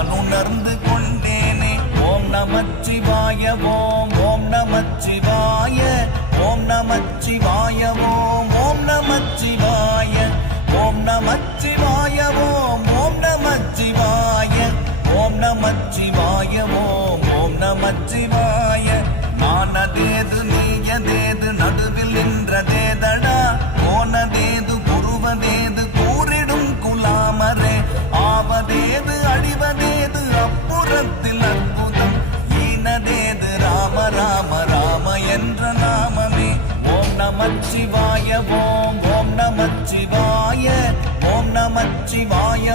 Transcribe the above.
நான் உணர்ந்து கொண்டேனே. ஓம் நமச்சிவாய ஓம் ஓம் நமச்சிவாய ஓம் நமச்சிவாய ஓம் ஓம் நமச்சிவாய ஓம் நமச்சிவாய ஓம் ஓம் நமச்சிவாய ஓம் நமச்சிவாய ஓம் ஓம் நமச்சிவாய. நானதேது நீயதேது நடுவில் நின்றதேதடா, போனதேது புருவதேது கூறிடும் குலாமரே, ஆவதேது அடிவதேது அப்புறத்தில் அற்புதம், ஈனதேது ராம ராம ராம என்ற நாமமே. ஓம் நமச்சிவாய ஓம் ஓம் நமச்சிவாய ஓம் நமச்சிவாய